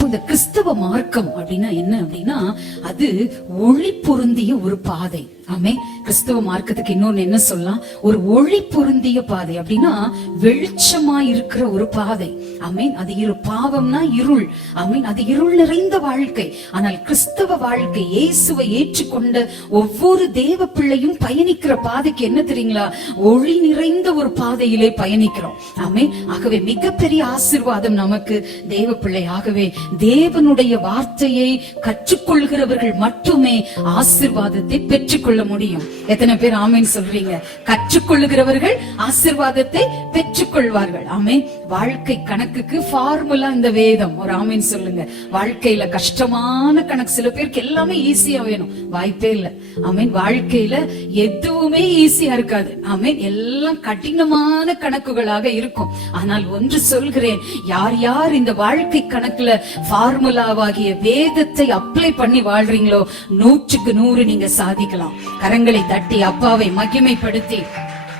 இந்த கிறிஸ்தவ மார்க்கம் அப்படின்னா என்ன அப்படின்னா அது ஒளி பொருந்திய ஒரு பாதை. ஆமே, கிறிஸ்தவ மார்க்கத்துக்கு இன்னொன்னு என்ன சொல்லலாம், ஒரு ஒளி பொருந்திய பாதை அப்படின்னா வெளிச்சமா இருக்கிற ஒரு பாதை. ஆமீன். அது பாவம்னா இருள். ஆமீன். அது இருள் நிறைந்த வாழ்க்கை. ஆனால் கிறிஸ்தவ வாழ்க்கை, இயேசுவை ஏற்றுக்கொண்ட ஒவ்வொரு தேவ பிள்ளையும் பயணிக்கிற பாதைக்கு என்ன தெரியுங்களா, ஒளி நிறைந்த ஒரு பாதையிலே பயணிக்கிறோம். ஆமீன். ஆகவே மிகப்பெரிய ஆசீர்வாதம் நமக்கு தேவ பிள்ளை. ஆகவே தேவனுடைய வார்த்தையை கற்றுக்கொள்கிறவர்கள் மட்டுமே ஆசீர்வாதத்தை பெற்றுக்கொள்ள முடியும். எத்தனை பேர் ஆமீன் சொல்றீங்க? கற்றுக்கொள்ளுகிறவர்கள் ஆசீர்வாதத்தை பெற்றுக்கொள்வார்கள். ஆமீன். வாழ்க்கை கணக்குக்கு ஃபார்முலா இந்த வேதம். ஒரு ஆமீன் சொல்லுங்க. வாழ்க்கையில கஷ்டமான கணக்கு, சில பேருக்கு எல்லாமே ஈஸியா வேணும், வாய்ப்பே இல்ல. ஆமீன். வாழ்க்கையில எதுவுமே ஈஸியா இருக்காது. ஆமீன். எல்லாம் கடினமான கணக்குகளாக இருக்கும். ஆனால் ஒன்று சொல்கிறேன், யார் யார் இந்த வாழ்க்கை கணக்குல ஃபார்முலாவாகிய வேதத்தை அப்ளை பண்ணி வாழ்றீங்களோ 100க்கு 100 நீங்க சாதிக்கலாம். கரங்களை தட்டி அப்பாவை மகிமைப்படுத்தி